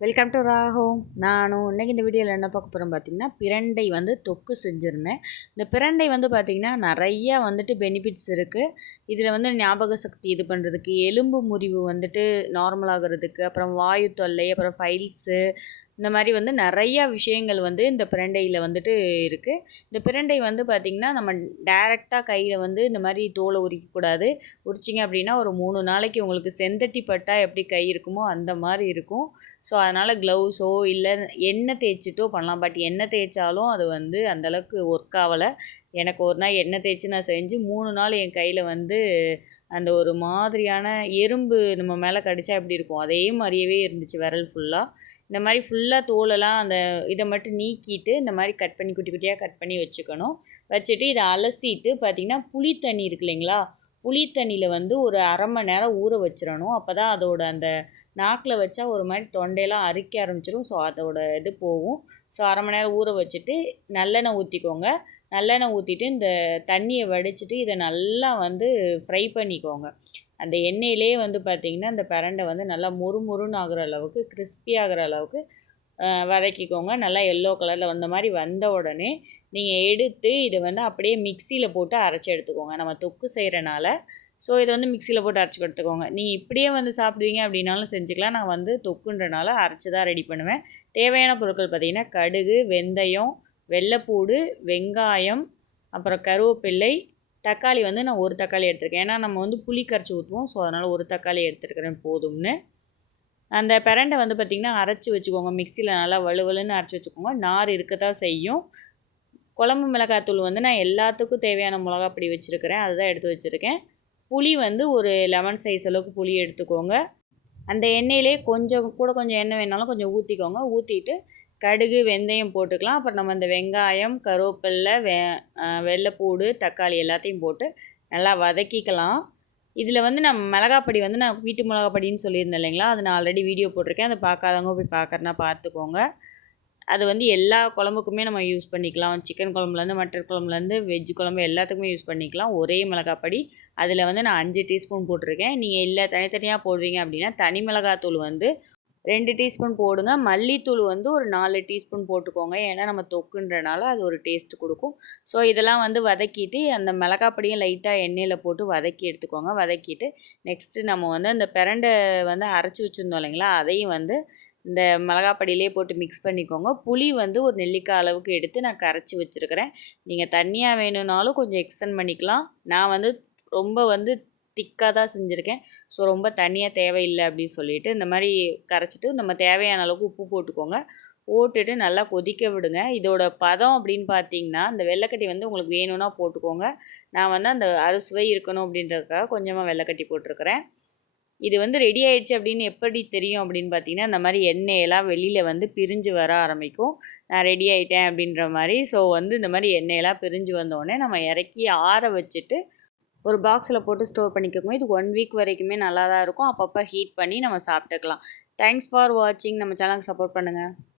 Welcome to Rago நானும் இன்றைக்கி இந்த வீடியோவில் என்ன பார்க்க போகிறோம் பார்த்தீங்கன்னா பிரண்டை வந்து தொக்கு செஞ்சுருந்தேன். இந்த பிரண்டை வந்து பார்த்திங்கன்னா நிறையா வந்துட்டு பெனிஃபிட்ஸ் இருக்குது இதில் வந்து ஞாபக சக்தி இது பண்ணுறதுக்கு எலும்பு முறிவு வந்துட்டு நார்மல் ஆகிறதுக்கு அப்புறம் வாயு தொல்லை அப்புறம் ஃபைல்ஸு இந்த மாதிரி வந்து நிறையா விஷயங்கள் வந்து இந்த பிரண்டையில் வந்துட்டு இருக்குது இந்த பிரண்டை வந்து பார்த்திங்கன்னா நம்ம டேரெக்டாக கையில் வந்து இந்த மாதிரி தோலை உரிக்கக்கூடாது. உரிச்சிங்க அப்படின்னா ஒரு மூணு நாளைக்கு உங்களுக்கு செந்தட்டி பட்டால் எப்படி கை இருக்குமோ அந்த மாதிரி இருக்கும். ஸோ அதனால் க்ளவுஸோ இல்லை எண்ணெய் தேய்ச்சிட்டோ பண்ணலாம். பட் எண்ணெய் தேய்ச்சாலும் அது வந்து அந்தளவுக்கு ஒர்க் ஆகலை. எனக்கு ஒரு நாள் எண்ணெய் தேய்ச்சி நான் செஞ்சு மூணு நாள் என் கையில் வந்து அந்த ஒரு மாதிரியான எறும்பு நம்ம மேலே கடிச்சா எப்படி இருக்கும்? அதே மாதிரியவே இருந்துச்சு விரல் ஃபுல்லாக இந்த மாதிரி ஃபுல் ஃபுல்லாக தோலெல்லாம் அந்த இதை மட்டும் நீக்கிட்டு இந்த மாதிரி கட் பண்ணி குட்டி குட்டியாக கட் பண்ணி வச்சுக்கணும். வச்சுட்டு இதை அலசிட்டு பார்த்திங்கன்னா புளி தண்ணி இருக்கு இல்லைங்களா? புளி தண்ணியில் வந்து ஒரு அரை மணி நேரம் ஊற வச்சிடணும். அப்போ தான் அதோட அந்த நாக்கில் வச்சா ஒரு மாதிரி தொண்டையெல்லாம் அரிக்க ஆரம்பிச்சிடும் ஸோ அதோட இது போகும். ஸோ அரை மணி நேரம் ஊற வச்சுட்டு நல்லெண்ணெய் ஊற்றிக்கோங்க நல்லெண்ணெய் ஊற்றிட்டு இந்த தண்ணியை வடிச்சிட்டு இதை நல்லா வந்து ஃப்ரை பண்ணிக்கோங்க. அந்த எண்ணெயிலே வந்து பார்த்திங்கன்னா அந்த பிரண்டை வந்து நல்லா முறுமுறுன்னு ஆகிற அளவுக்கு கிறிஸ்பி ஆகிற அளவுக்கு வதக்கிக்கோங்க. நல்லா எல்லோ கலரில் வந்த மாதிரி வந்த உடனே நீங்கள் எடுத்து இதை வந்து அப்படியே மிக்சியில் போட்டு அரைச்சி எடுத்துக்கோங்க. நம்ம தொக்கு செய்கிறனால ஸோ இதை வந்து மிக்சியில் போட்டு அரைச்சி எடுத்துக்கோங்க. நீங்கள் இப்படியே வந்து சாப்பிடுவீங்க அப்படின்னாலும் செஞ்சுக்கலாம். நான் வந்து தொக்குன்றனால அரைச்சி தான் ரெடி பண்ணுவேன். தேவையான பொருட்கள் பார்த்திங்கன்னா கடுகு வெந்தயம் வெள்ளைப்பூடு வெங்காயம் அப்புறம் கருவேப்பிள்ளை. தக்காளி வந்து நான் ஒரு தக்காளி எடுத்துருக்கேன். ஏன்னா நம்ம வந்து புளி கரைச்சி ஊற்றுவோம் ஸோ அதனால் ஒரு தக்காளி எடுத்துருக்கிறேன் போதும்னு. அந்த பிரண்டை வந்து பார்த்திங்கன்னா அரைச்சி வச்சுக்கோங்க. மிக்சியில் நல்லா வலுவலுன்னு அரைச்சி வச்சுக்கோங்க. நார் இருக்க தான் செய்யும். குழம்பு மிளகாத்தூள் வந்து நான் எல்லாத்துக்கும் தேவையான மிளகா பொடி வச்சுருக்கிறேன். அதுதான் எடுத்து வச்சுருக்கேன். புளி வந்து ஒரு லெமன் சைஸ் அளவுக்கு புளி எடுத்துக்கோங்க. அந்த எண்ணெயிலே கொஞ்சம் கூட கொஞ்சம் எண்ணெய் வேணாலும் கொஞ்சம் ஊற்றிக்கோங்க ஊற்றிட்டு கடுகு வெந்தயம் போட்டுக்கலாம். அப்புறம் நம்ம இந்த வெங்காயம் கருவேப்பில்லை வெ வெள்ளைப்பூடு தக்காளி எல்லாத்தையும் போட்டு நல்லா வதக்கிக்கலாம். இதில் வந்து நான் மிளகாப்பொடி வந்து நான் வீட்டு மிளகாப்பொடின்னு சொல்லியிருந்தேன் இல்லைங்களா? அது நான் ஆல்ரெடி வீடியோ போட்டிருக்கேன். அதை பார்க்காதவங்க போய் பார்க்குறனா பார்த்துக்கோங்க. அது வந்து எல்லா குழம்புக்குமே நம்ம யூஸ் பண்ணிக்கலாம். சிக்கன் குழம்புலேருந்து மட்டன் குழம்புலேருந்து வெஜ் குழம்பு எல்லாத்துக்குமே யூஸ் பண்ணிக்கலாம். ஒரே மிளகாப்பொடி அதில் வந்து நான் அஞ்சு டீஸ்பூன் போட்டிருக்கேன். நீங்கள் இல்லை தனித்தனியாக போடுறீங்க அப்படின்னா தனி மிளகாத்தூள் வந்து ரெண்டு டீஸ்பூன் போடுங்க. மல்லித்தூள் வந்து ஒரு நாலு டீஸ்பூன் போட்டுக்கோங்க. ஏன்னா நம்ம தொக்குன்றனால அது ஒரு டேஸ்ட் கொடுக்கும். ஸோ இதெல்லாம் வந்து வதக்கிட்டு அந்த மிளகாப்படியும் லைட்டாக எண்ணெயில் போட்டு வதக்கி எடுத்துக்கோங்க. வதக்கிட்டு நெக்ஸ்ட்டு நம்ம வந்து அந்த பிரண்டை வந்து அரைச்சி வச்சுருந்தோம் இல்லைங்களா? அதையும் வந்து இந்த மிளகாப்படியிலே போட்டு மிக்ஸ் பண்ணிக்கோங்க. புளி வந்து ஒரு நெல்லிக்காய் அளவுக்கு எடுத்து நான் கரைச்சி வச்சுருக்கிறேன். நீங்கள் தண்ணியாக வேணும்னாலும் கொஞ்சம் எக்ஸ்டெண்ட் பண்ணிக்கலாம். நான் வந்து ரொம்ப வந்து திக்காக தான் செஞ்சுருக்கேன். ஸோ ரொம்ப தனியாக தேவையில்லை அப்படின்னு சொல்லிட்டு இந்த மாதிரி கரைச்சிட்டு நம்ம தேவையான அளவுக்கு உப்பு போட்டுக்கோங்க. போட்டுட்டு நல்லா கொதிக்க விடுங்க. இதோட பதம் அப்படின்னு பார்த்தீங்கன்னா இந்த வெள்ளைக்கட்டி வந்து உங்களுக்கு வேணும்னா போட்டுக்கோங்க. நான் வந்து அந்த அறுசுவை இருக்கணும் அப்படின்றதுக்காக கொஞ்சமாக வெள்ளைக்கட்டி போட்டிருக்கிறேன். இது வந்து ரெடி ஆயிடுச்சு அப்படின்னு எப்படி தெரியும் அப்படின்னு பார்த்தீங்கன்னா இந்த மாதிரி எண்ணெயெல்லாம் வெளியில் வந்து பிரிஞ்சு வர ஆரம்பிக்கும். நான் ரெடி ஆகிட்டேன் அப்படின்ற மாதிரி. ஸோ வந்து இந்த மாதிரி எண்ணெயெல்லாம் பிரிஞ்சு வந்தோடனே நம்ம இறக்கி ஆற வச்சுட்டு ஒரு பாக்ஸில் போட்டு ஸ்டோர் பண்ணிக்கோங்க. இது ஒன் வீக் வரைக்குமே நல்லா தான் இருக்கும். அப்பப்போ ஹீட் பண்ணி நம்ம சாப்பிட்டுக்கலாம். தேங்க்ஸ் ஃபார் வாட்சிங் நம்ம சேனலுக்கு சப்போர்ட் பண்ணுங்கள்